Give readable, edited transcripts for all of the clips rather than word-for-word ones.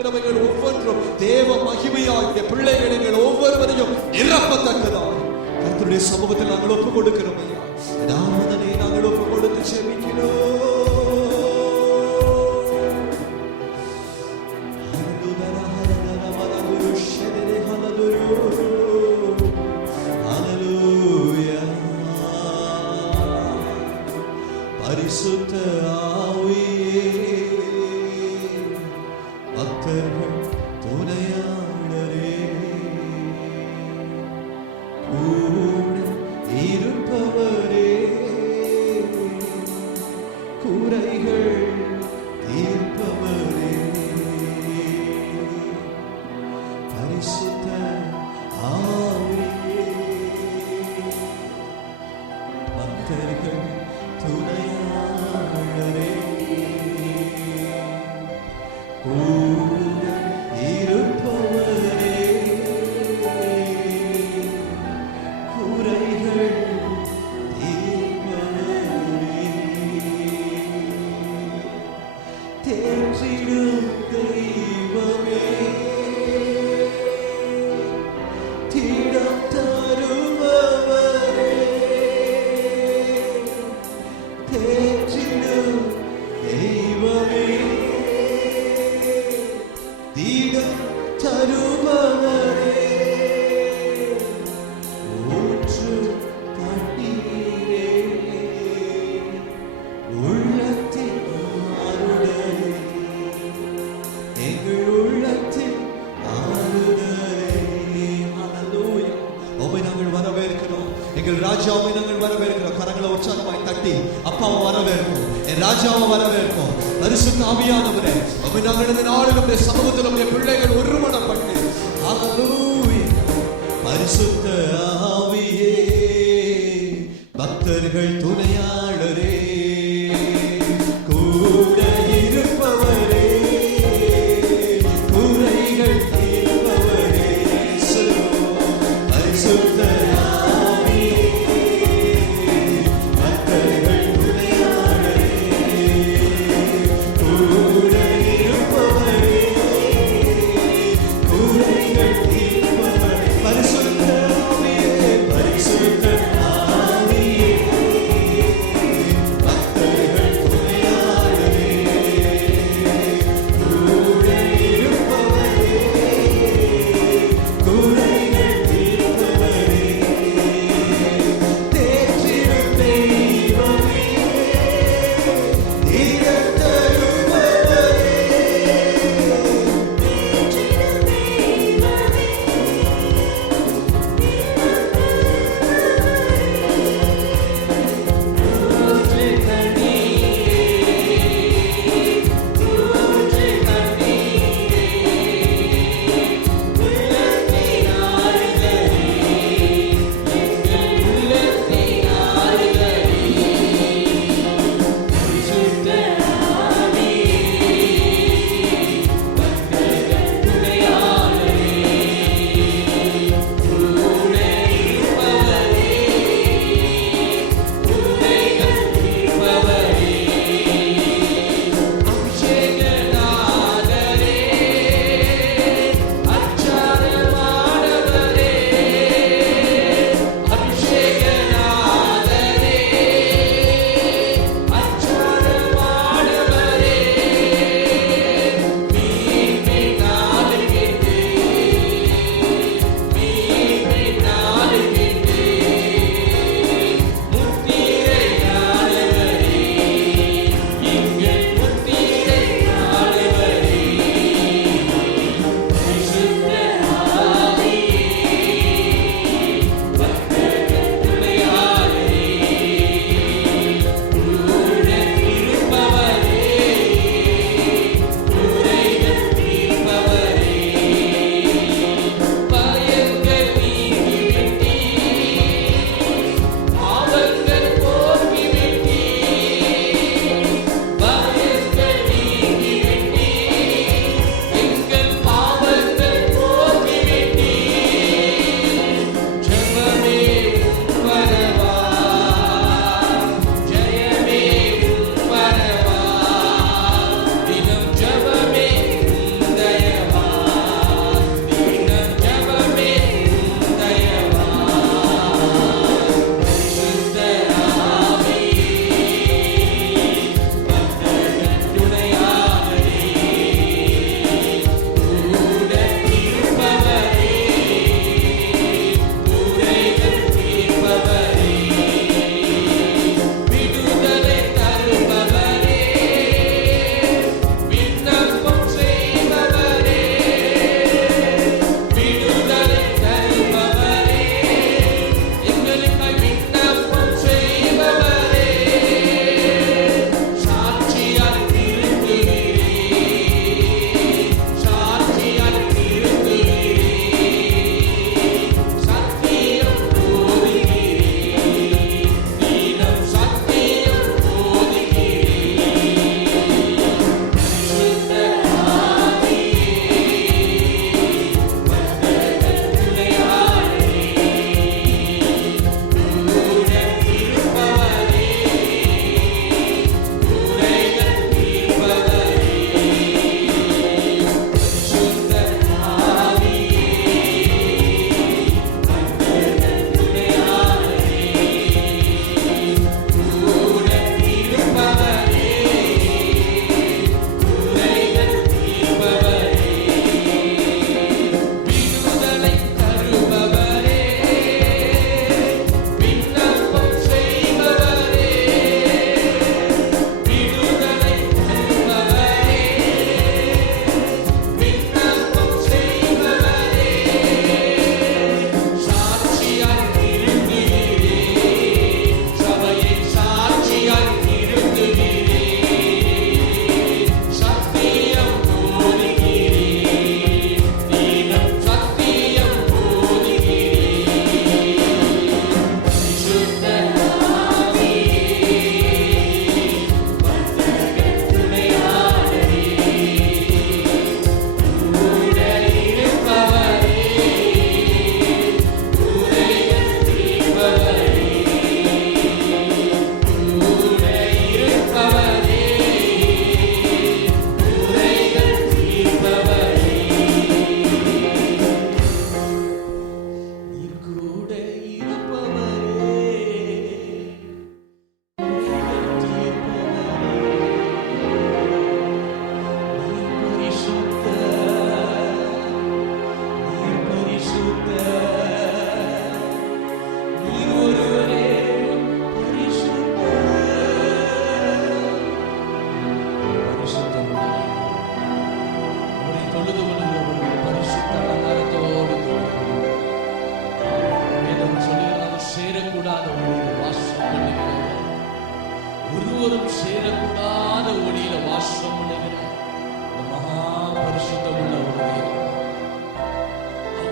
ஒவ்வொன்றும் தேவ மகிமையாகிய பிள்ளைகள் ஒவ்வொருவரையும் நிரப்பத்தக்கதாக கர்த்தருடைய சமூகத்தில் நாங்கள் ஒப்பு கொடுக்கிறோம் ஐயா. நாமதனை நாங்கள் ஒப்பு கொடுத்து செபிக்கிறோம். பரிசுத்த ஆவியே பக்தர்கள் துணையாளரே கூட இருப்பவரே குறைகள் தீர்ப்பவரே பரிசுத்த ஆவியே பக்தர்கள் துணையாளரே கூட இருப்பவரே குறைகள் தீர்ப்பவரே தேற்றிடும் தெய்வமே தீடம் தருபவரே தேற்றிடும் தெய்வமே தீடம் தருபவரே ஊற்று தண்ணீரே உள்ளத்தின் ஆறுதலே எங்கள் உள்ளத்தின் ஆறுதலே. ஹல்லேலூயா. உம்மை நாங்கள் வரவேற்கிறோம். எங்கள் ராஜாவை நாங்கள் வரவேற்கிறோம். கரங்களை உற்சாகமாய் தட்டி அப்பாவை வரவேற்கும், என் ராஜாவை வரவேற்கும். பரிசுத்த ஆவியானவரே, உம்மை நாங்கள் இந்த நாளில் நம்முடைய சமூகத்தில் நம்முடைய பிள்ளைகள் ஒருமனப்பட்டு ஹல்லேலூயா. பரிசுத்த ஆவியே பக்தர்கள் துணையாளரே கூட இருப்பவரே குறைகள் தீர்ப்பவரே பரிசுத்த ஆவியே பக்தர்கள் துணையாளரே கூட இருப்பவரே குறைகள் தீர்ப்பவரே பரிசுத்த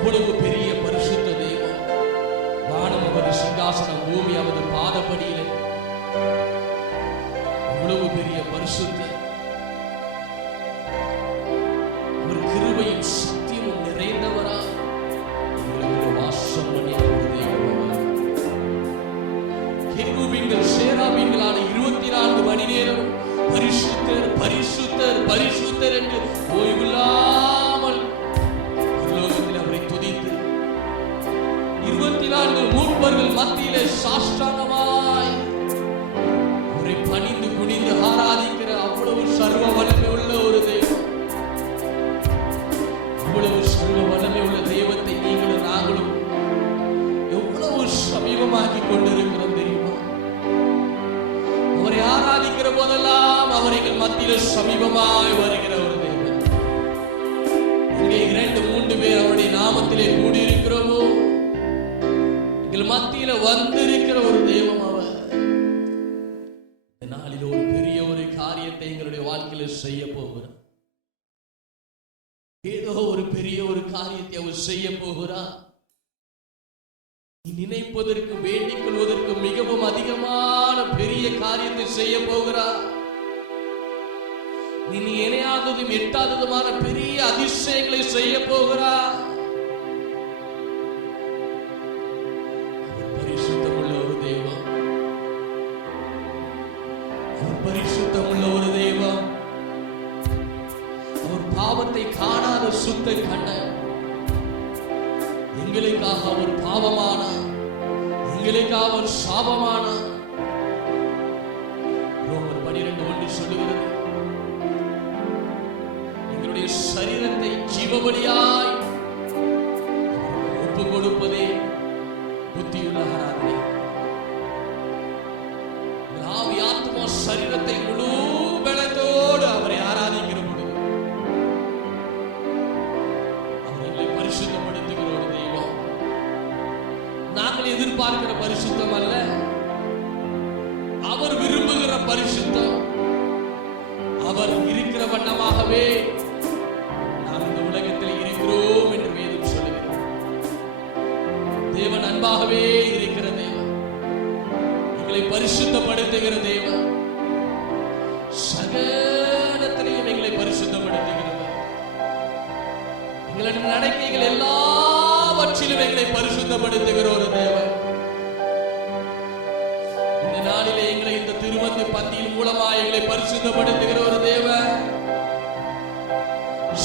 அவ்வளவு பெரிய பரிசுத்த தெய்வம். வானம் அவர் சிங்காசனம், பூமி அவரது பாதப்படியிலே. அவ்வளவு பெரிய பரிசுத்த, ஒரு கிருபையும் சத்தியமும் நிறைந்தவரா உங்களுக்கு வாசம் பண்ணிய ஒரு தெய்வம். கெரூபின்கள் சேராபீன்களான 24 மணி நேரம் பரிசுத்தர் பரிசுத்தர் பரிசுத்தர் என்று ஓய்வில்லாமல் பரலோகத்தில் அவரை துதித்து 24 மூப்பர்கள் மத்தியிலே சாஷ்டாங்கமாய் அவரை பணிந்து குனிந்து ஆராதிக்கிற அவ்வளவு சர்வ வல்லமை உள்ள ஒரு தெய்வம். அவ்வளவு சர்வ வல்லமை உள்ள தெய்வத்தை நீங்களும் நாங்களும் எவ்வளவு சமீபமாக்கி கொண்டிருக்கிறோம் தெரியுமா? அவரை ஆராதிக்கிற போதெல்லாம் அவர்கள் மத்தியில சமீபமாய் வருகிற ஒரு தெய்வம். இங்கே 2-3 பேர் அவருடைய நாமத்திலே கூடியிருக்கிறோமோ, எங்கள் மத்தியில வந்திருக்கிற ஒரு தெய்வம் அவர். இந்த நாளில் ஒரு பெரிய ஒரு காரியத்தை எங்களுடைய வாழ்க்கையில செய்ய போகிறார். ஏதோ ஒரு பெரிய ஒரு காரியத்தை அவர் செய்ய போகிறார். நீ நினைப்பதற்கு வேண்டிக் கொள்வதற்கு மிகவும் அதிகமான பெரிய காரியத்தை செய்ய போகிறார். நீ இணையாததும் எட்டாததுமான பெரிய அதிசயங்களை செய்ய போகிறார். அவர் பரிசுத்தமுள்ள ஒரு தெய்வம். அவர் பரிசுத்தமுள்ள ஒரு தெய்வம். அவர் பாவத்தை காணாத சுத்த கண்ணன். எங்களுக்காக அவர் பாவமானார், எங்களுக்காக அவர் சாபமானார். ரோமர் 12:1 சொல்லுகிறது, எங்களுடைய சரீரத்தை ஜீவபலியாய் ஒப்பு கொடுப்பதே புத்தியுள்ள ஆராதனை. ஆவி ஆத்மா சரீரத்தை முழு பலத்தோடு அவரை ஆராதிக்கிற பொழுது அவர்களை பரிசுத்தப்படுத்துகிற ஒரு தெய்வம். நாங்கள் எதிர்பார்க்கிற பரிசுத்தம் அல்ல, அவர் விரும்புகிற பரிசுத்தம். அவர் இருக்கிற வண்ணமாகவே நாம் இந்த உலகத்தில் இருக்கிறோம் என்று வேதம் சொல்லுகிறது. தேவன் அன்பாகவே இருக்கிற தேவன், எங்களை பரிசுத்தப்படுத்துகிற தேவன், சகலத்திலையும் எங்களை பரிசுத்தப்படுத்துகிறது. எங்களுடைய நடக்கைகள் எல்லாவற்றிலும் எங்களை பரிசுத்தப்படுத்துகிற ஒரு தேவன். இந்த நாளிலே எங்களை இந்த திருமந்தி பந்தியின் மூலமாக எங்களை பரிசுத்தப்படுத்துகிற ஒரு தேவன்,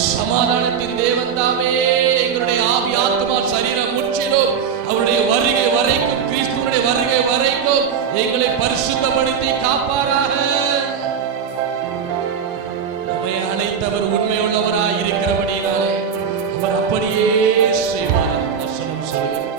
சமாதானத்தின் தேவன் தாமே. எங்களுடைய ஆவி ஆத்மா சரீரம் முற்றிலும் அவருடைய வருகை வரைக்கும், கிறிஸ்துவனுடைய வருகை வரைக்கும் எங்களை பரிசுத்தப்படுத்தி காப்பாராக. நம்மை அழைத்தவர் உண்மையுள்ளவராய் இருக்கிறபடினாலே அவர் அப்படியே செய்வார். வசனம் சொல்கிறது,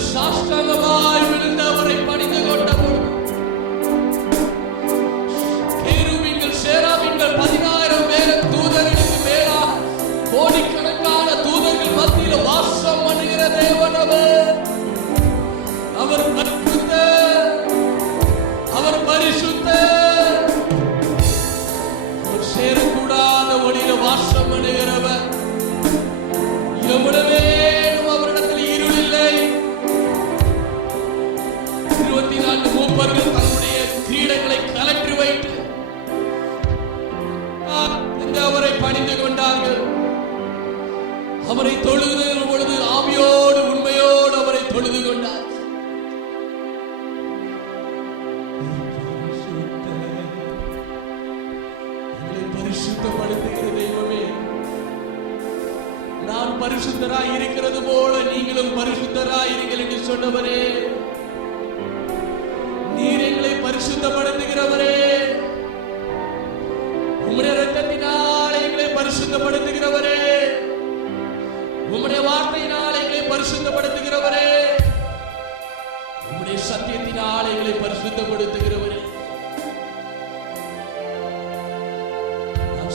அவர் சாஷ்டாங்கமாய் விழுந்து அவரை பணிந்து கொண்ட பொழுது கேருபீன்கள் சேராபீன்கள் 10,000 பேர் தூதர்களுக்கு மேலாக கோடிக்கணக்கான தூதர்கள் மத்தியில் வாசம் பண்ணுகிற தேவன் அவர் பரிசுத்தர், அவர் பரிசுத்தர், அவர் சேரக்கூடாத ஒளியில வாசம் பண்ணுகிறவர். எவ்வளவே அவரிடத்தில் இருள் இல்லை. 24 மூப்பர்கள் தன்னுடைய கிரீடங்களை கலற்றி வைத்து அவரை பணிந்து கொண்டார்கள். அவரை தொழுகிற பொழுது ஆவியோடு உண்மையோடு அவரை தொழுது கொண்டார். பரிசுத்தப்படுத்துகிற தெய்வமே, நான் பரிசுத்தராய் இருக்கிறது போல நீங்களும் பரிசுத்தராய் இருங்கள் என்று சொன்னவரே, நீர் எங்களை பரிசுத்தப்படுத்துகிறவரே, உம்முடைய இரத்தத்தினால் எங்களை பரிசுத்தப்படுத்துகிறவரே, உம்முடைய வார்த்தையினால் எங்களை பரிசுத்தப்படுத்துகிறவரே, உம்முடைய சத்தியத்தினால் எங்களை பரிசுத்தப்படுத்துகிறவரே,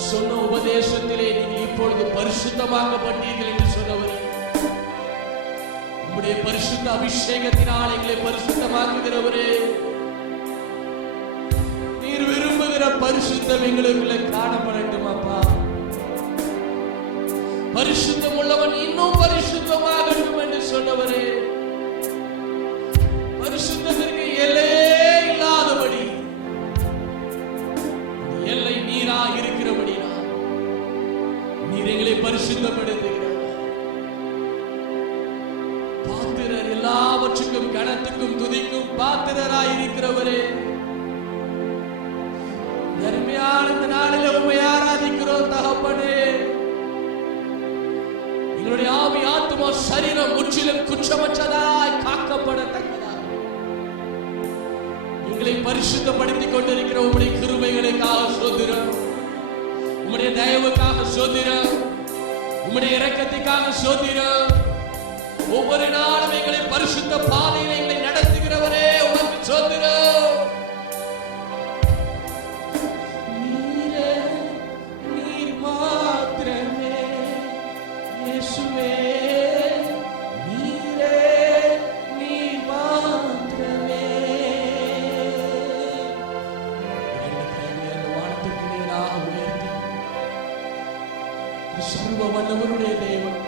சொன்ன உபதேசத்திலே நீங்கள் இப்பொழுது பரிசுத்தமாக்கப்பட்டீர்கள் என்று சொன்னவரே, உம்முடைய பரிசுத்த அபிஷேகத்தினால் எங்களை பரிசுத்தமாக்குகிறவரே, நீர் விரும்புகிற பரிசுத்தம் எங்களுக்குள்ள காணப்படட்டும் அப்பா. பரிசுத்தம் உள்ளவன் இன்னும் பரிசுத்தமாகட்டும் என்று சொன்னவரே, பரிசுத்தத்திற்கு எல்லையே இல்லாதபடி எல்லை நீரா இருக்கிறபடி நீர் எங்களை பரிசுத்தப்படுத்துகிறார். பாத்திரர், எல்லாவற்றுக்கும் கணத்துக்கும் துதிக்கும் பாத்திரராய் இருக்கிறவரே, தர்மையான இந்த நாளில் உம்மை ஆராதிக்கிறோம் தகப்பனே. எங்களுடைய ஆவி ஆத்மா சரீரம் முற்றிலும் குற்றமற்றதாய் காக்கப்படத்தக்கதாக எங்களை பரிசுத்தப்படுத்திக் கொண்டிருக்கிற உம்முடைய கிருபைகளுக்காக ஸ்தோத்திரம், உம்முடைய தயவுக்காக ஸ்தோத்திரம், உம்முடைய இரக்கத்துக்காக ஸ்தோத்திரம். ஒவ்வொரு நாளும் எங்களை பரிசுத்த பாதையில் எங்களை நடத்துகிறவரே உமக்கு ஸ்தோத்திரம். நீர் மாத்திரமே இயேசுவே, நீர் மாத்திரமே. வானத்துக்கு நேராக உயர்த்தி சர்வ வல்லவருடைய தெய்வம்,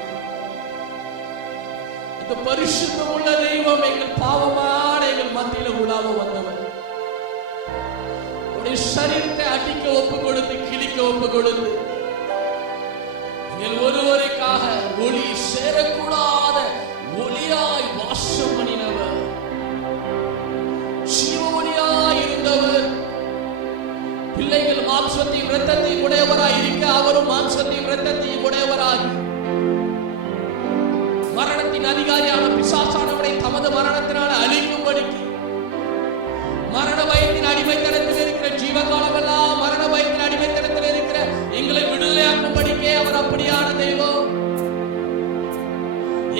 அந்த பரிசுத்தம் உள்ள தெய்வம், எங்கள் பாவமான எங்கள் மத்தியில் உலாவ வந்தவர், உடைய சரீரத்தை அடிக்க ஒப்பு கொடுத்து கிழிக்க ஒப்பு கொடுத்து எங்கள் ஒருவருக்காக ஒளி சேரக்கூடாத ஒளியாய் வாசம் பண்ணினவர், ஜீவ ஒளியாய் இருந்தவர். பிள்ளைகள் மாம்சத்தையும் இரத்தத்தையும் உடையவராய் இருக்க அவரும் மாம்சத்தையும் இரத்தத்தையும் உடையவராய் மரணத்தின் அதிகாரியான பிசாசானவரை தமது மரணத்தினால் அழிக்கும்படிக்கு, மரண பயத்தின் அடிமைத்தனத்தில் இருக்கிற ஜீவகாலமெல்லாம் மரண பயத்தின் அடிமைத்தனத்தில் இருக்கிற எங்களை விடுதலையாக்கும்படிக்கே அவர் அப்படியான தெய்வம்.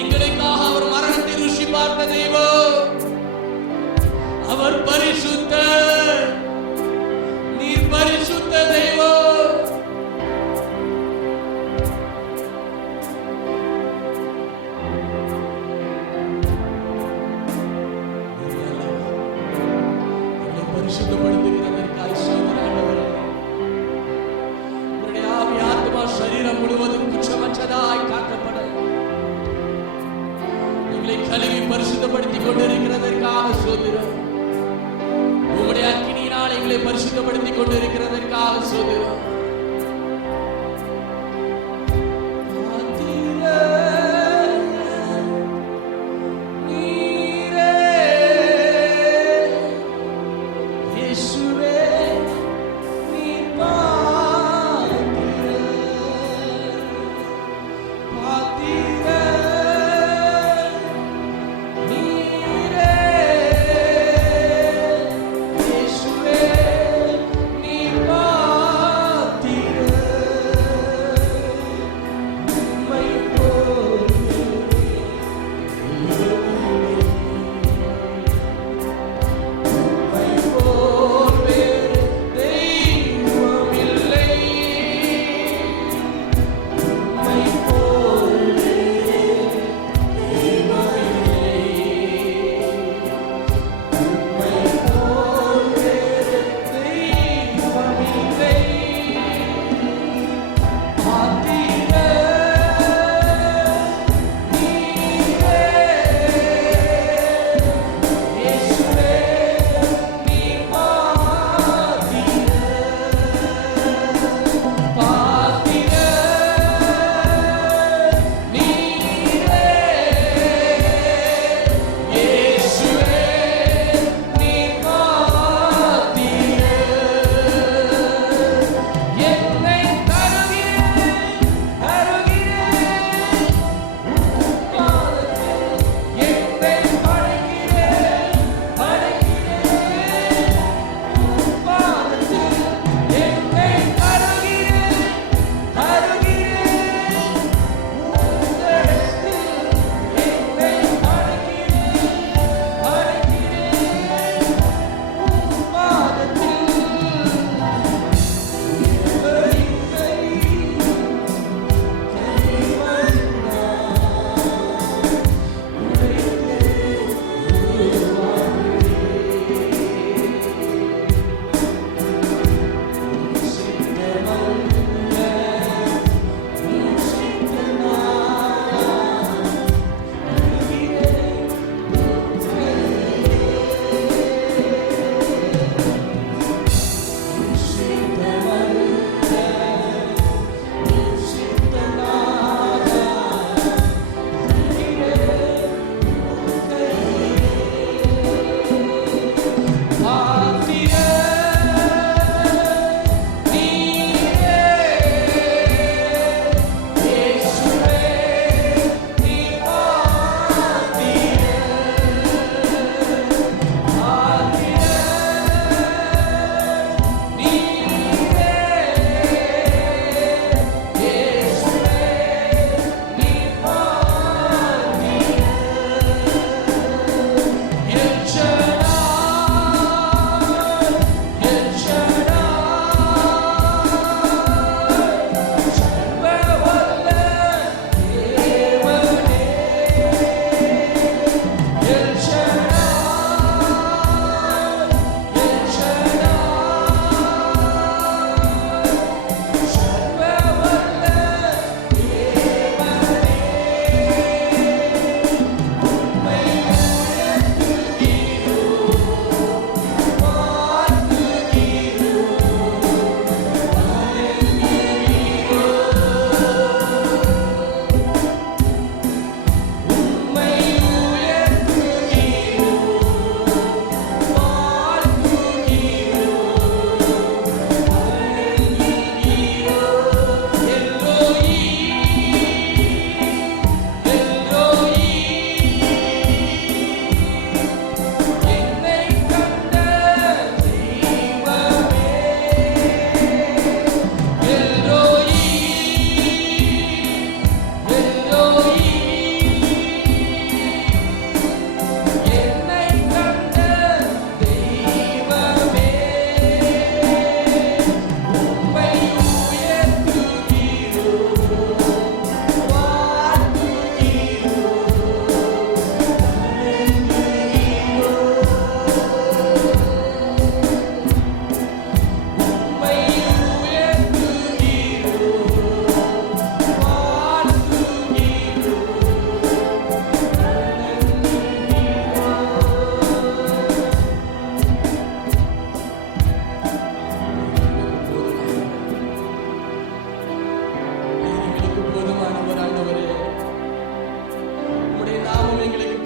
எங்களுக்காக அவர் மரணத்தை ருசி பார்த்த தெய்வம். அவர் பரிசுத்தர், நீர் பரிசுத்த தெய்வம். பரிசுத்தப்படுத்துகிறதற்காக சோதராண்டவரே, உம்முடைய ஆவி ஆத்மா சரீரம் முழுவதும் குற்றமற்றதாய் காக்கப்பட எங்களை கழுவி பரிசுத்தப்படுத்திக் கொண்டிருக்கிறதற்காக சோதரம். உம்முடைய அக்கினியினால் எங்களை பரிசுத்தப்படுத்திக் கொண்டிருக்கிறதற்காக சோதரம்.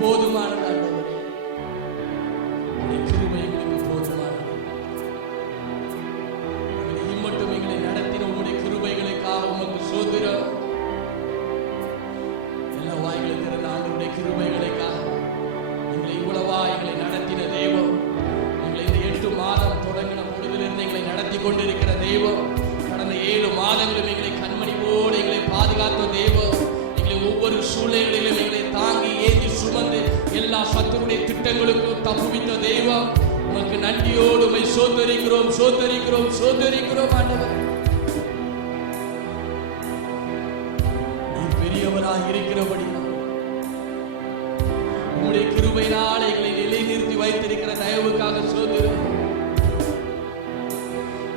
போதுமானது ஆண்டவரே. உம்முடைய கிருபை எங்களுக்கு போதுமானது. எங்களை இம்மட்டும் எங்களை நடத்தின உம்முடைய கிருபைகளுக்காக உமக்கு ஸ்தோத்திரம். எல்லா வாய்களை திறந்த ஆண்டவருடைய கிருபைகளுக்காக எங்களை இவ்வளவா எங்களை நடத்தின தெய்வம், எங்களை இந்த 8 மாதம் தொடங்கின பொழுதிலிருந்து எங்களை நடத்தி கொண்டிருக்கிற தெய்வம், கடந்த 7 மாதங்களும் எங்களை கண்மணி போடு எங்களை பாதுகாத்த தெய்வம், எங்களை ஒவ்வொரு சூழ்நிலைகளிலும் எங்களை தாங்கி ஏந்தி சுமந்து எல்லா சத்துருடைய திட்டங்களுக்கும் தப்புவித்த தெய்வம், உமக்கு நன்றியோடு உம்மை சோதரிக்கிறோம் சோதரிக்கிறோம் சோதரிக்கிறோம் ஆண்டவர். நீர் பெரியவராக இருக்கிறபடி உம்முடைய கிருபையினால் எங்களை நிலைநிறுத்தி வைத்திருக்கிற தயவுக்காக சோதரிக்கிறோம்.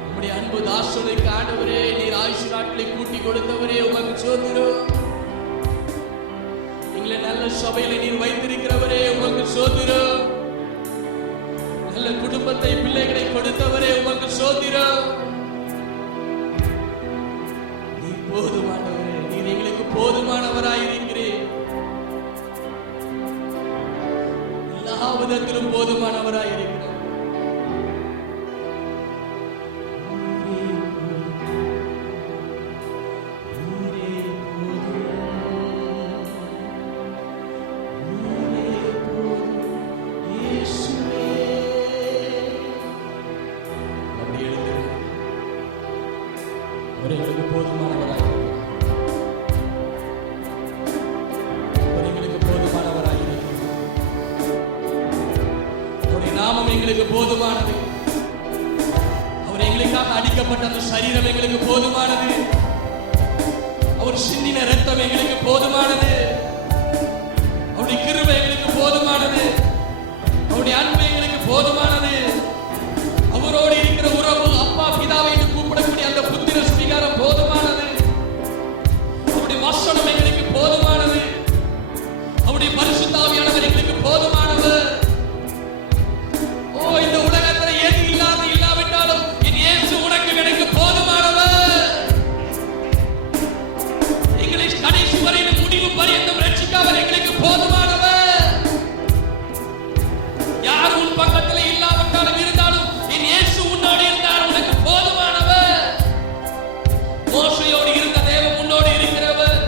உம்முடைய அன்பு தாசனுக்கு ஆண்டவரே, நீர் ஆயுஷ் நாட்களை கூட்டி கொடுத்தவரே உமக்கு சோதரிக்கிறோம். எங்களை நல்ல சபையில நீர் வைத்திருக்கிறவரே உமக்கு சோதரிக்கிறோம். நல்ல குடும்பத்தை பிள்ளைகளை கொடுத்தவரே உமக்கு சோதரிக்கிறோம். நீர் போதுமானவரே, நீர் எங்களுக்கு போதுமானவராயிருக்கிறீர். எல்லா விதத்திலும் போதுமானவராயிருக்கிறார். எங்களுக்கு போதுமானவராய் எங்களுக்கு போதுமானவராய் அவருடைய நாமம் எங்களுக்கு போதுமானது. அவர் எங்களுக்காக அடிக்கப்பட்ட அந்த சரீரம் எங்களுக்கு போதுமானது. அவர் சிந்தின ரத்தம் எங்களுக்கு போதுமானது. அவருடைய கிருபை எங்களுக்கு போதுமானது. அவருடைய அன்பு எங்களுக்கு போதுமானது. அவரோடு இருக்கிற உறவு, அப்பா பிதாவை என்று கூப்பிடக்கூடிய அந்த புத்திர சுவீகாரம் போதுமானது. அவருடைய வசனம் எங்களுக்கு போதுமானது. அவருடைய பரிசுத்த ஆவியானவர் எங்களுக்கு போதுமானவர். ஓ, இந்த உலகத்தில் எது இல்லாவிட்டாலும் என் இயேசு உனக்கு எனக்கு போதுமானவர். எங்களை கடைசி வரையில் முடிவு பரியந்தம் ரட்சிக்கவர் எங்களுக்கு போதுமானவர். யார் உன் பக்கத்தில் இல்லாவிட்டாலும் இருந்தாலும் என் இயேசு உன்னோடு இருந்தார் உனக்கு போதுமானவர். மோசையோடு இருந்த தேவன் உன்னோடு இருக்கிறவர்.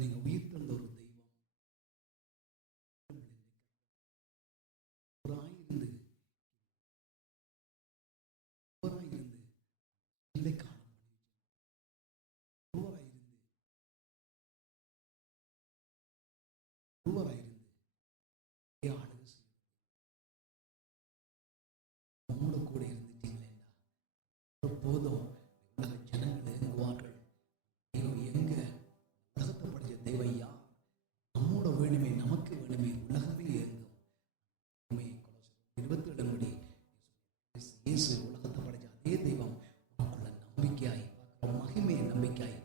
நீங்க உயிர் தந்த ஒரு தெய்வம். இருந்து இல்லை காணும் நம்மோட கூட இருந்துட்டீங்களேண்டா போதும். உலக ஜனங்கள் எங்குவார்கள், எங்க உலகத்தை படிச்ச தெய்வம் யார்? நம்மோட வேணுமே, நமக்கு வேணுமே, உலகமே ஏங்கும். 27 படி இயேசு உலகத்தை படைச்ச அதே தெய்வம் உனக்குள்ள நம்பிக்கையாய் மகிமையை நம்பிக்கையாய்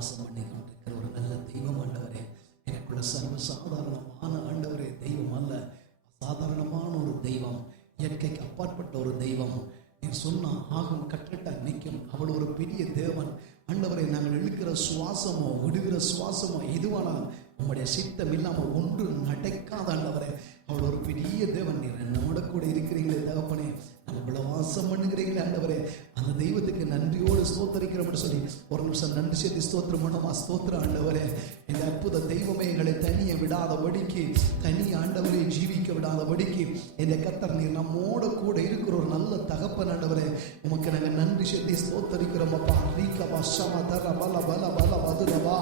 வாசம் பண்ணி கொண்டிருக்கிற ஒரு நல்ல தெய்வம் ஆண்டவரே. எனக்குள்ள சர்வசாதாரணமான ஆண்டவரே தெய்வம் அல்ல, சாதாரணமான ஒரு தெய்வம், இயற்கைக்கு அப்பாற்பட்ட ஒரு தெய்வம். நீ சொன்னா ஆகும், கட்டட்ட நிற்கும். அவள் ஒரு பெரிய தேவன் ஆண்டவரை. நாங்கள் இழுக்கிற சுவாசமோ விடுகிற சுவாசமோ எதுவானாலும் உங்களுடைய சித்தம் இல்லாமல் ஒன்று நடக்காத ஆண்டவரே. அவள் ஒரு பெரிய தேவன். நீர் என்னோட கூட இருக்கிறீங்களே தகப்பனே, நமக்குள்ள வாசம் பண்ணுகிறீங்களே ஆண்டவரே. அந்த தெய்வத்துக்கு நன்றியோடு ஸ்தோத்தரிக்கிறோம்னு சொல்லி ஒரு நிமிஷம் நன்றி செய்து ஸ்தோத்திரம் பண்ணமா. ஸ்தோத்திரம் ஆண்டவரே. இந்த அற்புத தெய்வமே எங்களை தனியை விடாதபடிக்கு, தனி ஆண்டவரை ஜீவிக்க விடாதபடிக்கு இந்த கர்த்தர் நீர் நம்மோட கூட இருக்கிற ஒரு நல்ல தகப்பன் ஆண்டவரே. உமக்கு நாங்கள் நன்றி செய்து ஸ்தோத்தரிக்கிறோம் அப்பா. ரீகபா ஷமா தர பல பல பல வதுரபா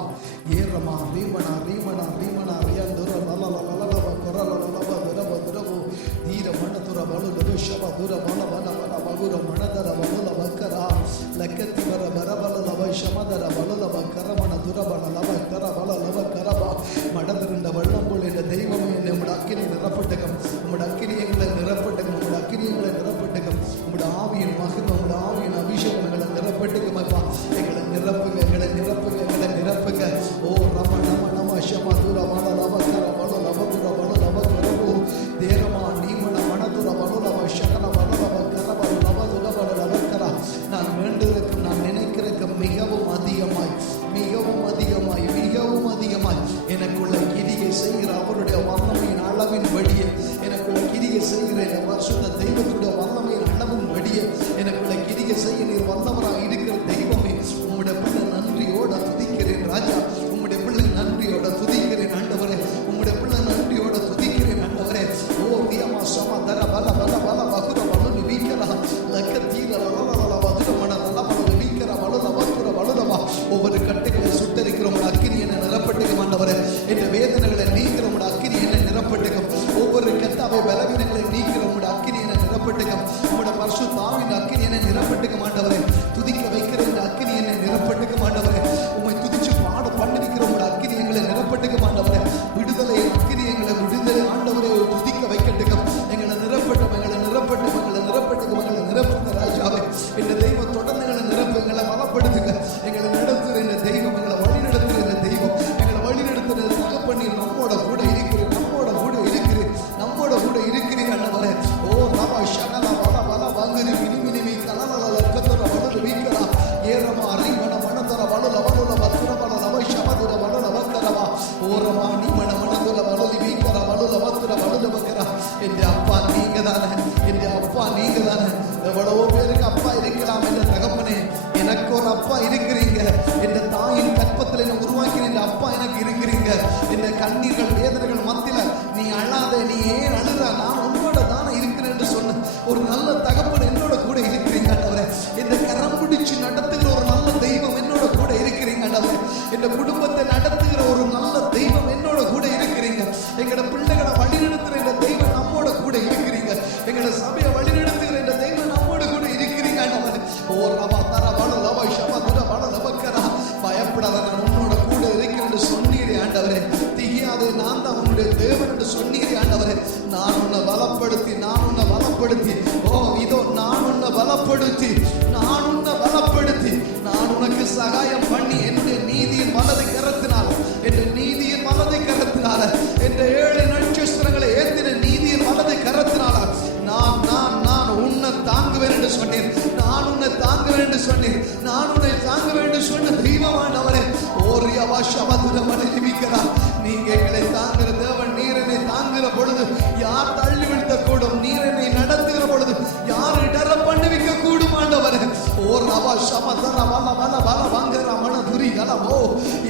ஏரமா ரீமனா ரீமனா ரீமனா ரியாந்துர பல பல பல கொரல பல துரப துரபு தீர மணதுர பல லபஷப துர பல பல பல பகுர மணதர பல வக்கரா லக்கத்தி வர பரபல லபஷமதர பல லப கரமண துர பல லப கர பல லப கரபா மடதிருந்த வள்ளம் போல் என்ற தெய்வமே என்னை உம்முடைய அக்கினி நிரப்பட்டுகம், உம்முடைய அக்கினி எங்களை நிரப்பட்டுகம், உம்முடைய அக்கினி எங்களை நிரப்பட்டுகம், உம்முடைய ஆவியின் மகிமை, உம்முடைய ஆவியின் அபிஷேகங்களை நிரப்பட்டுகம் அப்பா. எங்களை நிரப்புங்க, எங்களை நிரப்புங்க, எங்களை நிரப்புங்க. ஓ ரம நம நம ஷம துர பல லப கர பல லப துர பல லப கரபு தேரமா நீமன மணதுர பல லப ஷகல பல லப கர பல லப துர பல லப கரா. நான் வேண்டுவதற்கு, நான் நினைக்கிறதுக்கு மிகவும் அதிகமாய், மிகவும் அதிகமாய், மிகவும் அதிகமாய் எனக்குள்ள கிரியை செய்கிற அவருடைய வல்லமையின் அளவின் படியே, எனக்குள்ள கிரியை செய்கிற இந்த வருஷத்த தெய்வத்துடைய வல்லமையின் அளவின் படியே எனக்குள்ள கிரியை செய்ய நீர் வல்லவராக இருக்கிற தெய்வமே. உம்முடைய பிள்ளை நன்றியோட துதிக்கிறேன் ராஜா. உம்முடைய பிள்ளை நன்றியோட துதிக்கிறேன் ஆண்டவரே. உம்முடைய பிள்ளை நன்றியோட துதிக்கிறேன் ஆண்டவரே. ஓ தியமா சமா தர பல பல பல வகுர பலு வீக்கரா லக்கத்தீர வளவள வதுர மண தல பலு வீக்கர வலுல வகுர வலுலவா. ஒவ்வொரு கட்டுகளை சுட்டரிக்கிற உம்முடைய அக்கினி என்னை நிரப்பட்டுக்கும் ஆண்டவரே. என்ற வேதனைகளை நீக்கிற உம்முடைய அக்கினி என்னை நிரப்பட்டுக்கும். ஒவ்வொரு கத்தாவை பலவீனங்களை நீக்கிற உம்முடைய அக்கினி என்னை நிரப்பட்டுக்கும். உம்முடைய பரிசுத்த ஆவியின் அக்கினி என்னை நிரப்பட்டுக்கும் ஆண்டவரே. துதிக்க வைக்கிற இந்த அக்கினி என்னை நிரப்பட்டுக்கும் ஆண்டவரே. உம்மை துதிச்சு பாட பண்ணிருக்கிற உம்முடைய அக்கினி எங்களை நிரப்பட்டுக்கும் ஆண்டவரே. விடுதலை அக்கினி எங்களை விடுதலை ஆண்டவரே துதிக்க வைக்கட்டுக்கும். எங்களை நிரப்பட்டும், எங்களை நிரப்பட்டும், எங்களை நிரப்பட்டுக்கும், எங்களை நிரப்புங்க ராஜாவே. இந்த தெய்வம் தொடர்ந்து எங்களை நிரப்பு, எங்களை பலப்படுத்துங்க. எங்களை நடத்துகிற இந்த தெய்வம், எங்களை வழி நடத்துகிற இந்த தெய்வம், எங்களை வழி நடத்துகிற தகப்பனி நம்மோட கூட இருக்கிறேன், நம்மோட கூட இருக்கிறேன், நம்மோட கூட இருக்கிறீங்க ஆண்டவரே. ஓ ரபா ஷகல பல பல வாங்குறி மினி மினி மீ கலல லக்கத்தர வலு வீக்கரா ஏரமா ரீமன மணதர வலுல வலுல வத்துர பல லப ஷமதுர வலுல வக்கரவா ஓரமா நீ மன மணதுர வலு வீக்கரா வலுல வத்துர வலுல வக்கரா. என் அப்பா நீங்க தானே, என் அப்பா நீங்க தானே. எவ்வளவோ பேருக்கு அப்பா இருக்கலாம் என்ற தகப்பனே, எனக்கு ஒரு அப்பா இருக்கிறீங்க. என் தாயின் கற்பத்தில் என்னை உருவாக்கின இந்த அப்பா எனக்கு இருக்கிறீங்க. இந்த கண்ணீர்கள் வேதனைகள் மத்தியில நீ அழாத, நீ ஏன் அழுற, நான் உன்னோட தானே இருக்கிறேன் என்று சொன்ன ஒரு நல்ல தகப்பன் என்னோட கூட இருக்கிறீங்க ஆண்டவரே. இந்த கரம் பிடிச்சு நடத்துகிற ஒரு நல்ல தெய்வம் என்னோட கூட இருக்கிறீங்க ஆண்டவரே. இந்த குடும்பத்தை நடத்துகிற ஒரு நல்ல தெய்வம் என்னோட கூட இருக்கிறீங்க. எங்களோட பிள்ளைகளை வழி நடத்துகிற இந்த தெய்வம் நம்மோட கூட இருக்கிறீங்க. எங்களோட சபையை வழி நடத்துகிற இந்த தெய்வம் நம்மோட கூட இருக்கிறீங்க ஆண்டவரே. ஓ ரபா தர வள லப ஷம துர வள லபக்கரா. பயப்படாத, நான் உன்னோட கூட இருக்கிறேன்னு சொன்னீரே ஆண்டவரே. திகியாதே, நான் தான் உன்னுடைய தேவன் என்று சொன்னீரே ஆண்டவரே. நான் உன்னை பலப்படுத்தி, நான் உன்னை பலப்படுத்தி, ஓ இதோ நான் உன்னை பலப்படுத்தி, நான் உன்னை பலப்படுத்தி, நான் உனக்கு சகாயம் பண்ணி என்னுடைய நீதியின் வலது கரத்தினால, என்ற நீதியின் வலது கரத்தினால, என்ற 7 நட்சத்திரங்களை ஏந்தின நீதியின் வலது கரத்தினால நான் நான் நான் உன்னை தாங்குவேன் என்று சொன்னேன். நான் உன்னை தாங்குவேன் என்று சொன்னேன். நான் உன்னை தாங்குவேன் என்று சொன்ன தெய்வமானவரே. ஓரியாவா ஷபதுர மலிமிக்கரா. நீங்க எங்களை தாங்குகிற தேவன். நீர் என்னை தாங்குகிற பொழுது யார் தள்ளி விழுத்த கூடும்? நீர் என்னை நடத்துகிற பொழுது யார் இடர பண்ணுவிக்க கூடும் ஆண்டவரே. ஓ ரவா ஷபதர வல வல வல வங்கர மன துரி கலவோ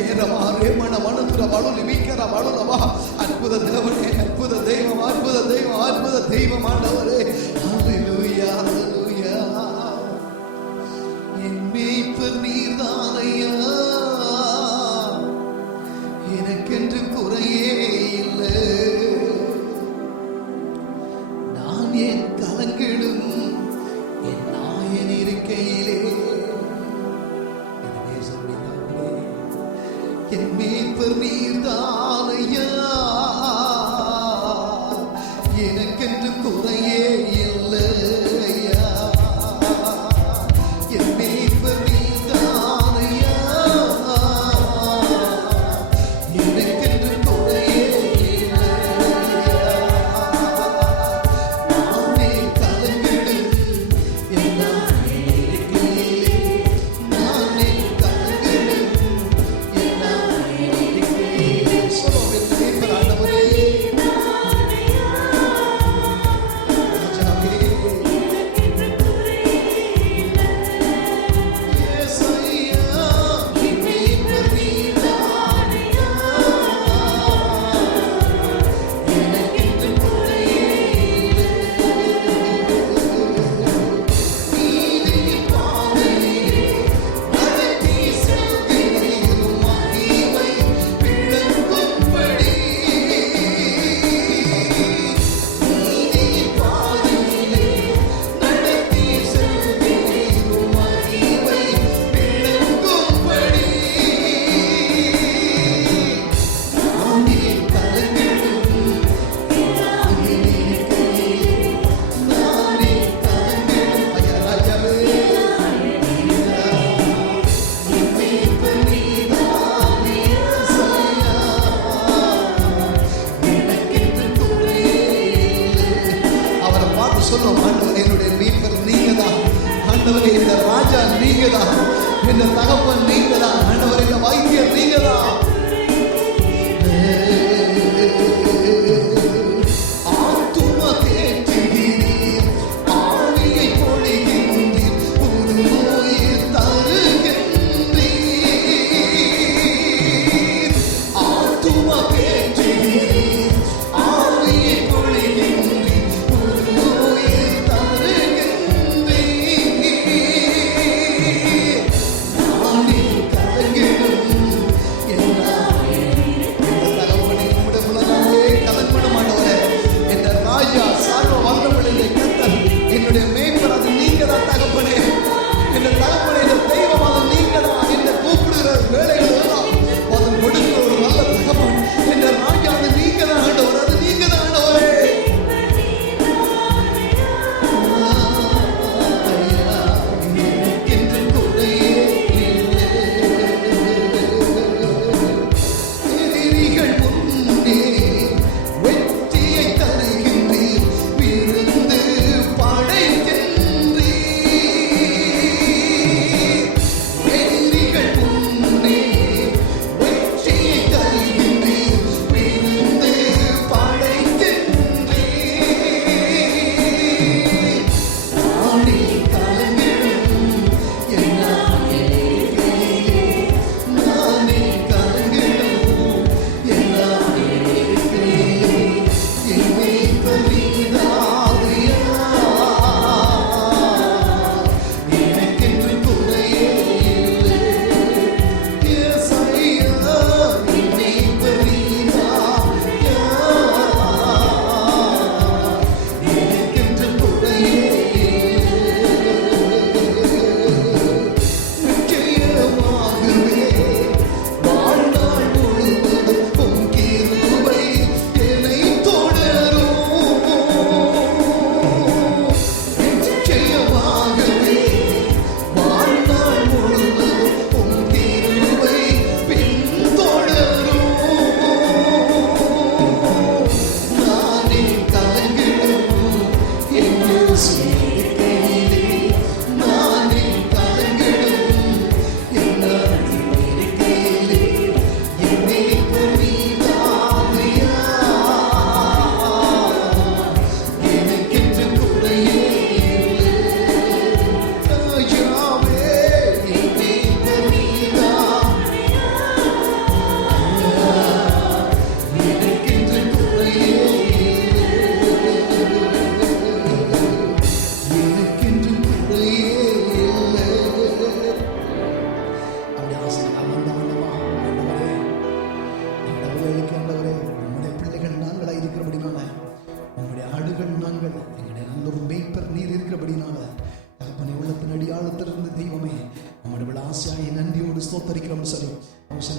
ஏறவாரே மனமனுதுர வலுலி வீக்கர வலுலவா. அற்புத தேவனே, அற்புத தெய்வம், அற்புத தெய்வம், அற்புத தெய்வம் ஆண்டவரே. ஹல்லேலூயா, ஹல்லேலூயா. என் மேய்ப்பர் நீர்தானையா, எனக்கென்று குறையே இல்லை. நான் என் கலங்கிடும் என் நாயன் இருக்கையிலே, என் மேய்ப்பர் நீர்தானையா, எனக்கென்று குறையே இல்லையா. என் மேய்ப்பர் நீர்தானையா, எனக்கென்று குறையே இல்லையா. நானே கலங்கிடும் என் நாயன் இருக்கையிலே, நானே கலங்கிடும் என் நாயன் இருக்கையிலே. சொல்லுவோம், என் மேய்ப்பர் ஆண்டவரே, ராஜாவே, ஏசையா, என் மேய்ப்பர் நீர்தானையா, எனக்கென்று குறையே இல்லை. நீதியின் பாதையிலே நடத்தி செல்கிறீர், மகிமை விளங்கும்படி. நீதியின் பாதையிலே நடத்தி செல்கிறீர், மகிமை விளங்கும்படி. நானே கலங்கிடும் நாயன் இருக்கையிலே, நானே கலங்கிடும் ஐயா ராஜாவே. என் மேய்ப்பர் நீர்தானே ஏசையா, எனக்கென்று குறையே இல்லை. அவரை பார்த்து சொல்லுவோம், ஆண்டவரே, என்னுடைய மீட்பர் நீங்கதான். ஆண்டவரே, இந்த ராஜா நீங்கதான். இந்த தகப்பன் நீங்கதான். ஆண்டவரே, இந்த வைத்தியர் நீங்கதான். ஆத்தும தேற்றுகிறீர், ஆவியை பொழிகின்றீர், புது உயிர் தருகின்றீர். ஆத்தும தேற்றுகிறீர், ஆவியை பொழிகின்றீர், புது உயிர் தருகின்றீர். நானே கலங்கிடும் என் நாயன். இந்த தகப்பனை உம்முடைய முழங்காலே கலங்கிடும் ஆண்டவரே. என்ற ராஜா சர்வ வல்லமையுள்ள கர்த்தர், என்னுடைய மேய்ப்பர், அது நீங்கதான் தகப்பனே. என்ற தகப்பனே, இந்த தெய்வம், அது நீங்கதான். என்னை கூப்பிடுகிற வேலைகள் எல்லாம் அது கொடுக்கிற ஒரு நல்ல தகப்பன். என்ற ராஜா, அது நீங்கதான் ஆண்டவர், அது நீங்கதான் ஆண்டவரே. ஐயா, எனக்கென்று குறையே இல்லை. எதிரிகள் முன்னே வெற்றியை தருகின்றீர், விருந்து படைக்கின்றீர். எதிரிகள் முன்னே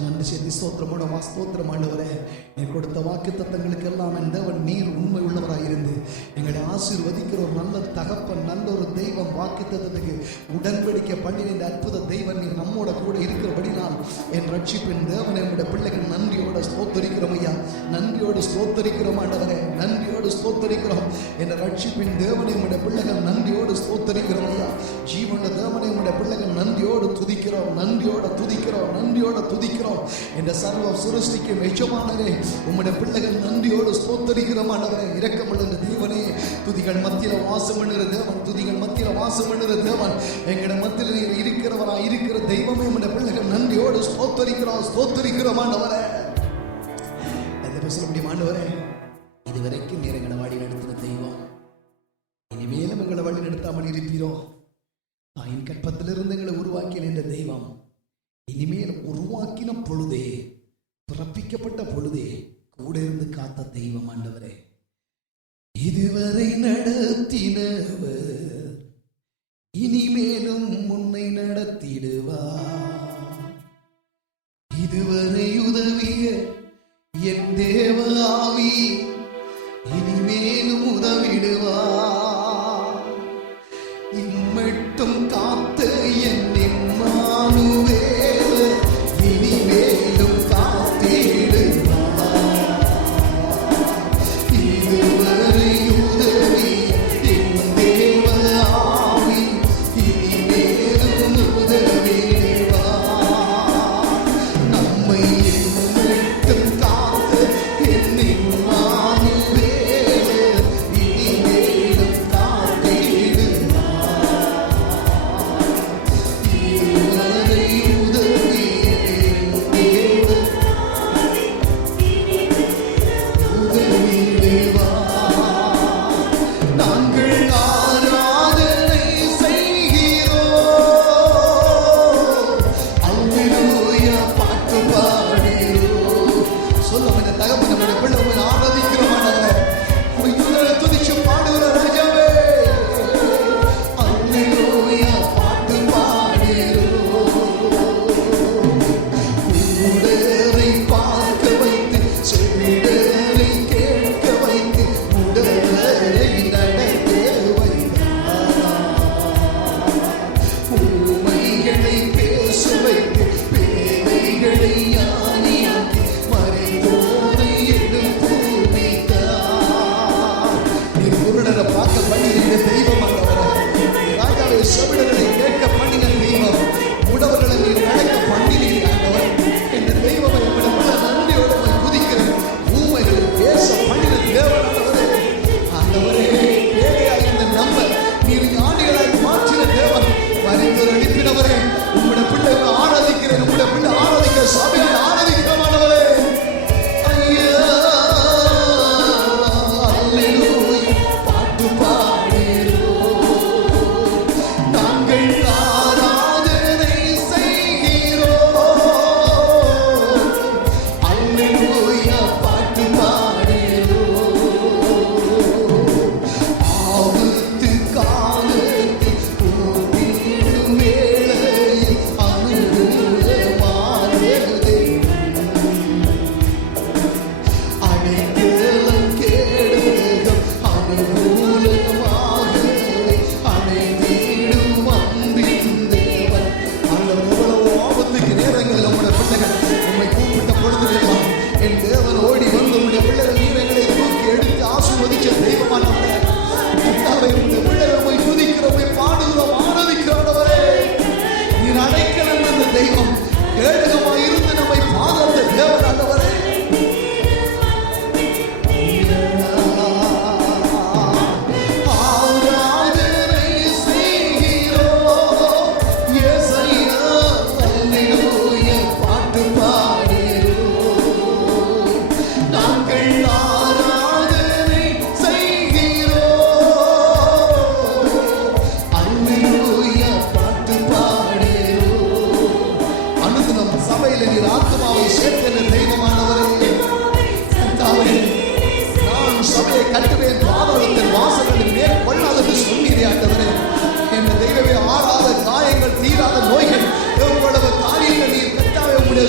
நன்றி செய்தி ஸ்தோத்திரம் ஆண்டவரே. நீர் கொடுத்த வாக்கு தத்தங்களுக்கெல்லாம் என் தேவன் நீர் உண்மை உள்ளவராயிருந்து எங்களை ஆசீர்வதிக்கிற ஒரு நல்ல தகப்பன், நல்ல ஒரு தெய்வம், வாக்கு தத்தத்துக்கு உடன்படிக்கை பண்ணின இந்த அற்புத தெய்வன் நீர் நம்மோட கூட இருக்கிறபடினால் என் ரட்சிப்பின் தேவனை நம்முடைய பிள்ளைகள் நன்றியோட ஸ்தோத்தரிக்கிறோம் ஐயா. நன்றியோடு ஸ்தோத்தரிக்கிறோம் ஆண்டவரே, நன்றியோடு ஸ்தோத்தரிக்கிறோம். என் ரட்சிப்பின் தேவனை நம்முடைய பிள்ளைகள் நன்றியோடு ஸ்தோத்தரிக்கிறோம் ஐயா. ஜீவன தேவனை நம்முடைய பிள்ளைகள் நன்றியோடு துதிக்கிறோம், நன்றியோட துதிக்கிறோம், நன்றியோட துதிக்கிறோம். என்ற சர்வ சிருஷ்டிக்கும் எஜமானரே, உம்முடைய பிள்ளைகள் நன்றியோடு ஸ்தோத்தரிக்கிறோம் ஆண்டவரே. இரக்கமுள்ள தேவனே, துதிகள் மத்தியில வாசம் பண்ணுகிற தேவன், துதிகள் மத்தியில வாசம் பண்ணுகிற தேவன், எங்கட மத்தியில நீர் இருக்கிறவராய் இருக்கிற தெய்வமே, உம்முடைய பிள்ளைகள் நன்றியோடு ஸ்தோத்தரிக்கிறோம் ஆண்டவரே. எதை சொல்ல முடியும் ஆண்டவரே? இதுவரைக்கும் நீர் எங்களை வழி நடத்தின தெய்வம், இனிமேலும் எங்களை வழி நடத்தாமல் இருப்பீரோ? தாயின் கற்பத்திலிருந்து எங்களை உருவாக்கின என்ற தெய்வம், இனிமேல் உருவாக்கின பொழுதே, பிறப்பிக்கப்பட்ட பொழுதே கூட இருந்து காத்த தெய்வம் ஆண்டவரே. இதுவரை நடத்தினவர் இனிமேலும் முன்னை நடத்திடுவார். இதுவரை உதவிய என் தேவ ஆவி இனிமேலும் உதவிடுவார். இம்மட்டும் காத்த என் இம்மானுவேல் இனிமேலும் காத்திடுவார். இதுவரை உதவி என் தேவ ஆவி இனிமேலும் உதவிடுவார். நம்மை இம்மட்டும் காத்த என் இம்மானுவேல் இனிமேலும்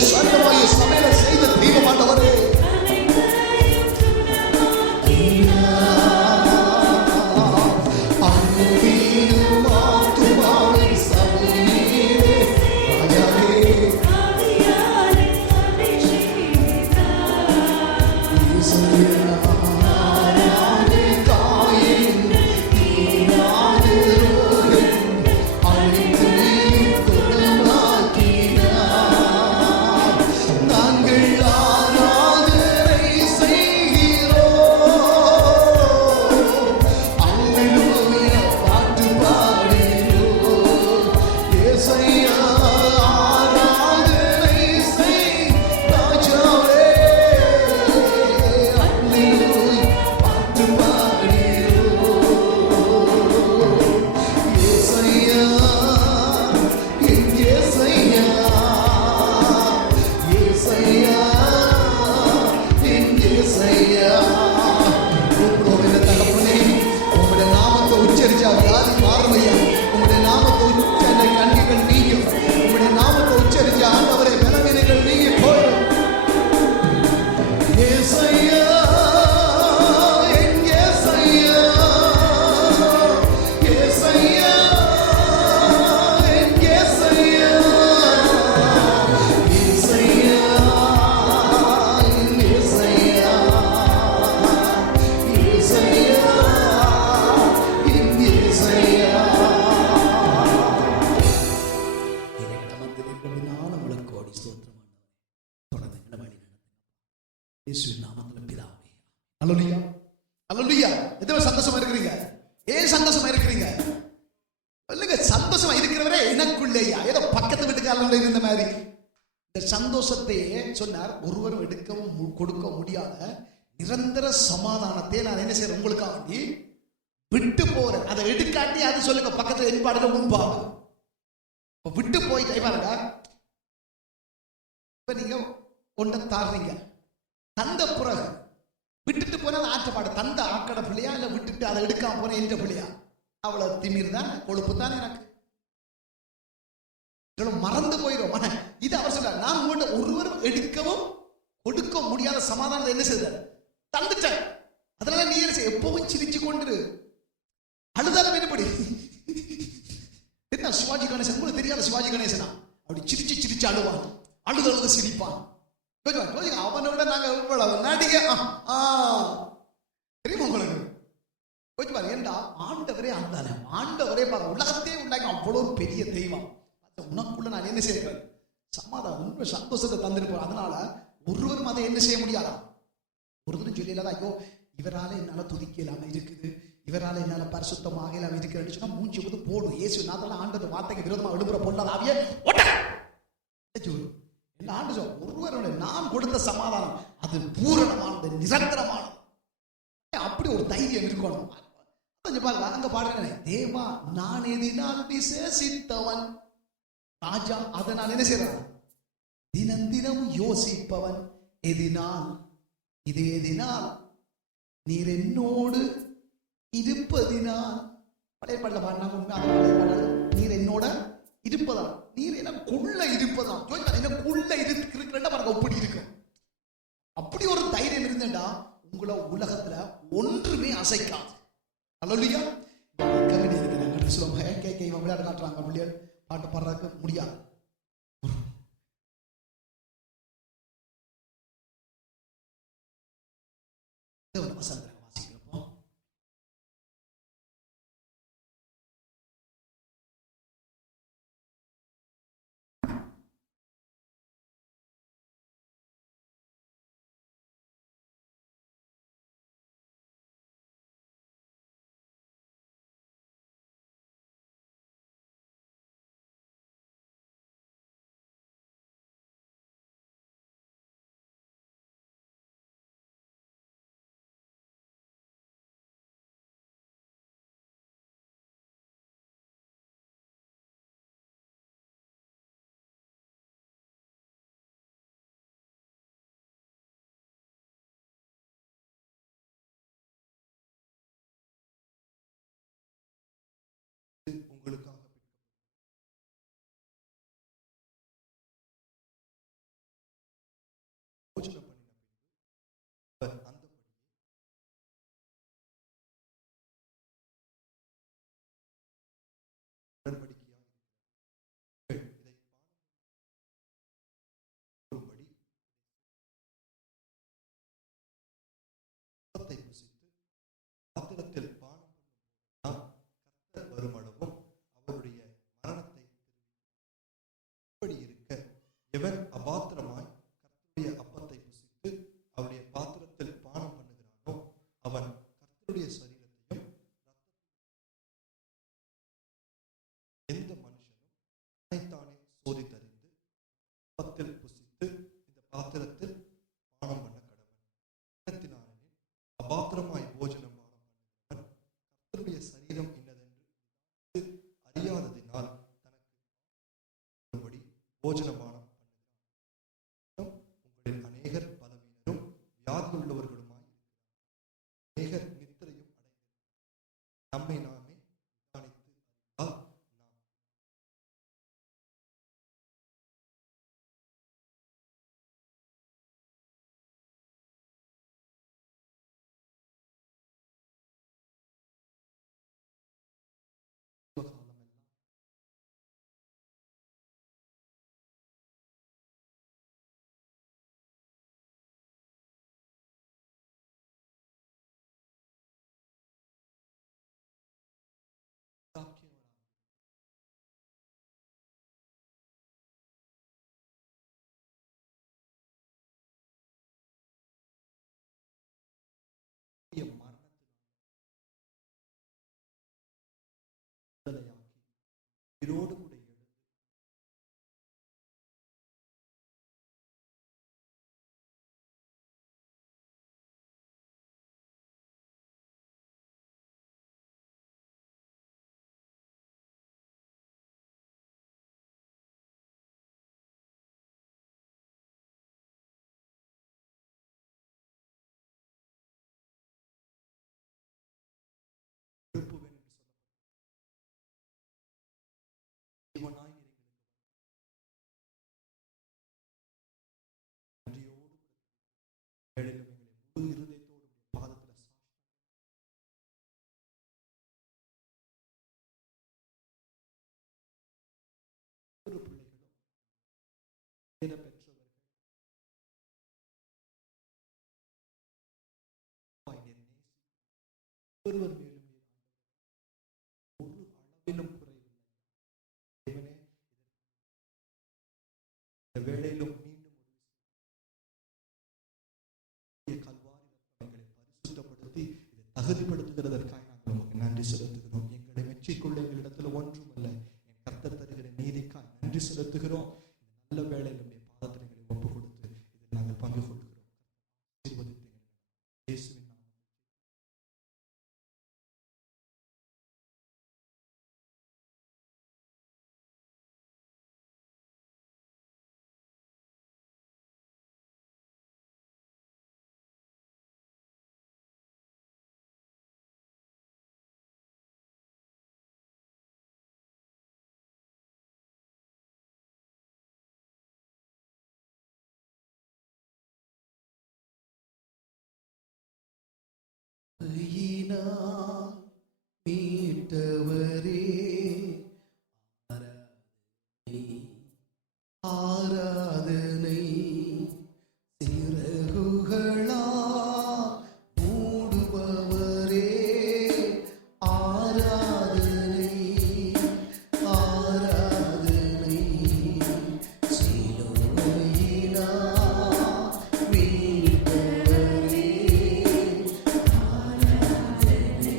சர்வமாய் சபையில செய்த தெய்வம் ஆண்டவரே. அன்பிலும் ஆத்துமாவை சபையிலே ராஜாவே அல்லேலூயா, அல்லேலூயா. எத்தனை சந்தோஷமா இருக்கிறீங்க? ஏன் சந்தோஷமா இருக்கிறீங்க? இல்லைங்க, சந்தோஷமா இருக்கிறவரே எனக்குள்ளேயா, ஏதோ பக்கத்து வீட்டுக்காரங்கள இருந்த மாதிரி. இந்த சந்தோஷத்தையே சொன்னார், ஒருவரும் எடுக்கவும் கொடுக்க முடியாத நிரந்தர சமாதானத்தை நான் என்ன செய்யறேன் உங்களுக்காக வேண்டி விட்டு போறேன். அதை எடுக்காட்டி அது சொல்லுங்க பக்கத்துல என்பாடுல உண்பாங்க. விட்டு போயிட்டு பாருங்க, இப்ப நீங்க ஒன்றை தாடுறீங்க, தந்த பிறகு விட்டுட்டு போனா ஆற்றப்பாடு தந்த ஆக்கட பிள்ளையா இல்ல விட்டுட்டு அதை எடுக்காம போன என்ற பிள்ளையா? அவ்வளவு திமிர் தான், கொழுப்பு தான் எனக்கு. மறந்து போயிடும். இது அவர் சொல்றார், நான் உங்கள்ட்ட ஒருவரும் எடுக்கவும் கொடுக்க முடியாத சமாதானத்தை என்ன செய்தார்? தந்துட்டேன். அதனால நீ என்ன செய்ய, எப்பவும் சிரிச்சு கொண்டு அழுதாலும் என்னப்படி என்ன சிவாஜி கணேசன் உங்களுக்கு தெரியாத சிவாஜி கணேசனா? அப்படி சிரிச்சு சிரிச்சு அழுவான், அழுது சிரிப்பான். அவனோட நாங்க இவ்வளவு நடிகை தெரியுமா உங்களுக்கு? கொஞ்சம் பாருங்க, ஏண்டா ஆண்டவரே அந்தானே, ஆண்டவரே பாருங்க, உலகத்தையே உண்டாக்கி அவ்வளவு பெரிய தெய்வம். உனக்குள்ள நான் என்ன செய்யறேன்? சமாதானம், உண்மை சந்தோஷத்தை தந்திருப்போம். அதனால ஒருவரும் அதை என்ன செய்ய முடியாதா? ஒருத்தரும் சொல்லல, ஐயோ இவரால என்னால துதிக்க இல்லாம இருக்குது, இவரால என்னால பரிசுத்தமாக இல்லாம இருக்கிறேன்னு சொன்னா மூஞ்சி போது போடும். இயேசு நாதெல்லாம் ஆண்டது வார்த்தைக்கு விரோதமா எழுப்புற பொருளாத ஆவியே என்ன ஆண்டு சொல், ஒருவருடைய நான் கொடுத்த சமாதானம் அது பூரணமானது, நிரந்தரமானது. அப்படி ஒரு தைரியம் இருக்கணும். கொஞ்சம் பாருங்க, அங்க பாடுறேன், தேவா நான் எதினால் விசேஷித்தவன் ராஜா, அதை நான் என்ன செய்யறேன்? தினம் தினம் யோசிப்பவன். எதினால், இது எதினால்? நீர் என்னோடு இருப்பதினால். பழைய பாடல பாடினாங்க, உண்மையாக பழைய பாடல். நீர் என்னோட இருப்பதா, நீர் எனக்குள்ள இருப்பதா, எனக்குள்ள இருக்கிற பாருங்க அப்படி இருக்கும். அப்படி ஒரு தைரியம் இருந்தேன்டா உங்களை உலகத்துல ஒன்றுமே அசைக்காது. அல்லேலூயா. கவிதை இருக்கிறாங்க சொல்லுவாங்க, கேட்க இவன் விளையாட காட்டுறாங்க, பிள்ளைகள் பாட்டு பாடுறதுக்கு முடியாது. வசந்த எவன் அபாத்திரமாய் கர்த்தருடைய அப்பத்தை புசித்து அவருடைய பாத்திரத்தில் பானம் பண்ணுகிறானோ அவன் கர்த்தருடைய சரீரத்தையும் எந்த மனுஷனும் தன்னைத்தானே சோதித்தறிந்து அப்பத்தில் புசித்து இந்த பாத்திரத்தில் பானம் பண்ண கடவன். அபாத்திரமாய் போஜனம் பானம் பண்ணுகிறவன் கர்த்தருடைய சரீரம் இன்னதென்று அறியாததினால் தனக்கு போஜனம் பானம் பண்ணுகிறான். உங்களில் அநேகர் பலவீனரும் வியாதி உள்ளவர்களுமாய் இருக்கிறார். அநேகர் நித்திரையும் அடைகிறார். நம்மை நாமே நிதானித்து அறிந்தால் நாம் உயிரோடு கூட எழுந்து எழுப்புவேன் என்று சொல்லப்பட்ட நன்றியோடு வேளையிலும் எங்களை முழு இருதயத்தோடு பாதத்தில் ஒரு பிள்ளைகளும் பெற்றவர்கள் ஒருவர் மேலும் ஒரு அளவிலும் குறைவில்லை. தேவனே, இந்த வேளையிலும் மீண்டும் ஒரு கல்வாரி எங்களை பரிசுத்தப்படுத்தி இதை தகுதிப்படுத்துகிறதற்காக நாங்கள் நமக்கு நன்றி செலுத்துகிறோம். எங்களை மெச்சிக்கொள்ள எங்களிடத்துல ஒன்றும் இல்லை. என் கர்த்தர் தருகிற நீதிக்காய் நன்றி செலுத்துகிறோம். இந்த நல்ல வேளையில் நம்முடைய பாதத்தில் எங்களை ஒப்பு கொடுத்து இதில் நாங்கள் பங்கு கொள்கிறோம். இயேசுவின் கையினால் மீட்டவரே ஆராதனை சிறகுகளா மூடுபவரே ஆராதனை ஆராதனை சிலுவையினால் மீட்டவரே ஆராதனை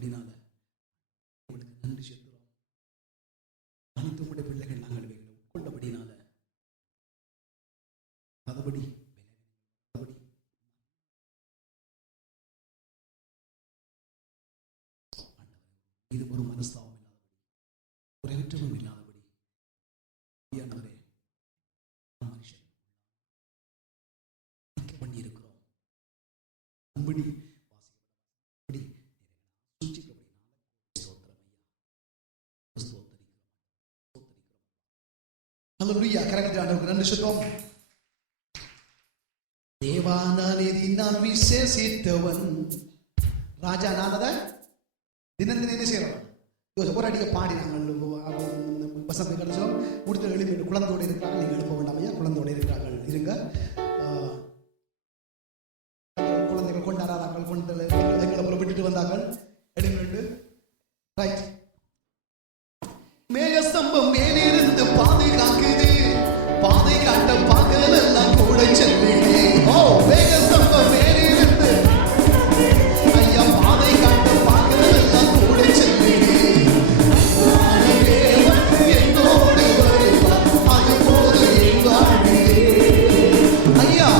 அப்படினால உங்களுக்கு நன்றி செலுத்துகிறோம். அனைத்து உடைய பிள்ளைகள் நாங்கள் இவைகளை உட்கொண்டபடினால அதுபடி இது ஒரு மனஸ்தாபம் இல்லாதபடி, ஒரு குற்றமும் இல்லாதபடி ஆவியானவரே மனுஷன் பண்ணி இருக்கிறோம். அன்படி வாசிக்கப்படி அல்லேலூயா. கரங்களை ஆண்டவருக்கு நன்றி சொல்லுவோம். தேவானதி நான் விசேஷித்தவன் ராஜா நானத தினம் என்ன செய்யறோம் போராடிய பாடி நாங்கள் வசந்தை கிடைச்சோம் முடித்த எழுதி குழந்தையோடு இருக்கிறார்கள். நீங்கள் எழுப்ப வேண்டாம் ஐயா, குழந்தையோடு இருக்கிறார்கள் இருங்க. குழந்தைகள் கொண்டாடுறார்கள், எங்களை போல விட்டுட்டு வந்தார்கள். எடுங்க ரைட். மேக ஸ்தம்பம் மேலிருந்து பாதுகாக்குது, பாதை காட்ட பாக்கல் எல்லாம் கூட செல்லுது. ஓ மேக ஸ்தம்பம் மேலிருந்து ஐயா பாதை காட்ட பாக்கல் எல்லாம் கூட செல்லுது. என்னோடு வருவார் அது போது எங்காடுது ஐயா.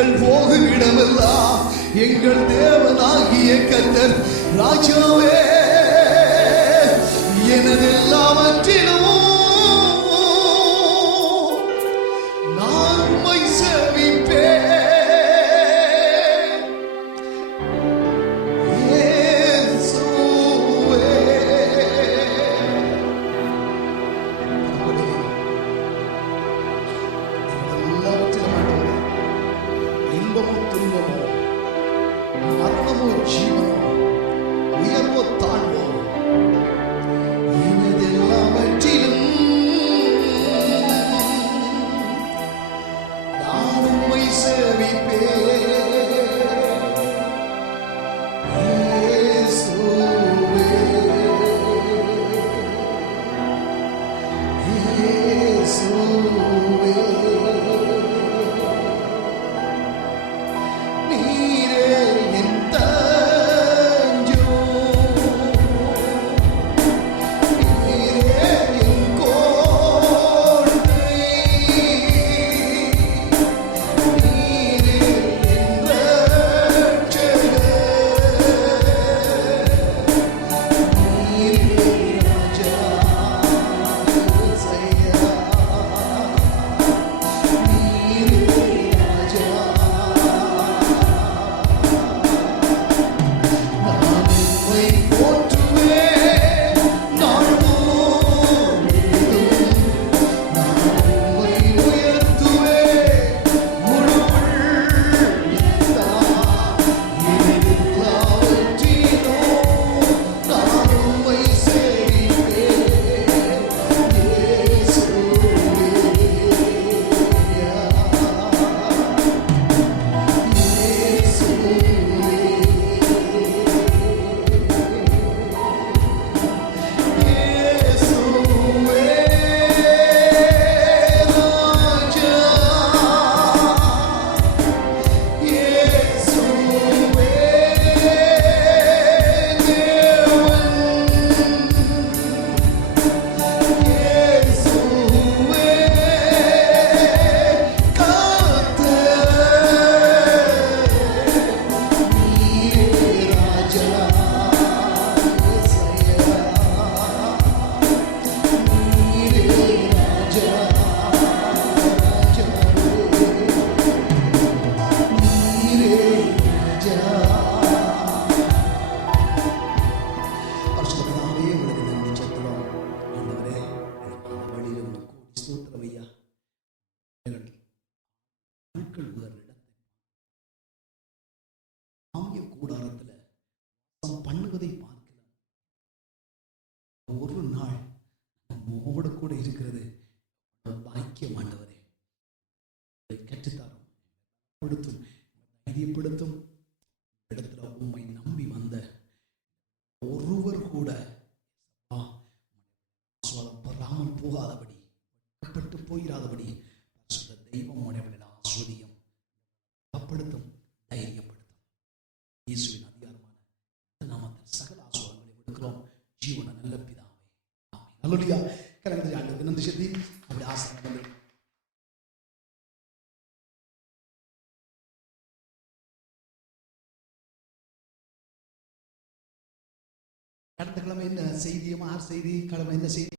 நாங்கள் போகும் இடமெல்லாம் எங்கள் தேவனாகிய கர்த்தர் ராஜாவே எனதெல்லாவற்றிலும் நான் உம்மை சேவிப்பேன். இயேசுவே. எல்லாவற்றிலும் ஆண்டவரே, இன்பமோ துன்பமோ, மரணமோ ஜீவனோ, உயர்வோ தாழ்வோ, எனதெல்லாவற்றிலும் நான் உம்மை சேவிப்பேன். இயேசுவே. இயேசுவே. நீரே என் தஞ்சம், நீரே என் கோட்டை, நீரே என் ரட்சகர், நீரே ராஜா இயேசையா, நீரே ராஜா. நான் உம்மை போற்றுவேன் நாள்தோறும், நான் உம்மை உயர்த்துவேன் முழு உள்ளத்தால். எனதெல்லாவற்றிலும் நான் உம்மை சேவிப்பேன். இயேசுவே. கூடாரத்துல பண்ணுவதை பார்க்கலாம். ஒரு நாள் நம்மோடு கூட இருக்கிறது பாக்கியம். ஆண்டவரே கற்றுத்தாரும், படுத்தும், தைரியப்படுத்தும். இடத்துல உம்மை நம்பி வந்த ஒருவர் கூட பெறாமல் போகாதபடி, பட்டு போயிடாதபடி தெய்வம் உடையவர்கள் ஆஸ்வதியம் படுத்தும், தைரியப்படுத்தும். இயேசுவின் அதிகாரமான நாமத்தில் சகல ஆசீர்வாதங்களை கொடுக்கிறோம். ஜீவன நல்ல பிதாவே, ஆமென். அல்லேலூயா. கரங்களை ஆண்டவருக்கு நன்றி செலுத்தி அப்படி ஆசீர்வாதங்கள் கடந்த கிழமை என்ன செய்தியும், ஆர் செய்தி, கிழமை என்ன செய்தி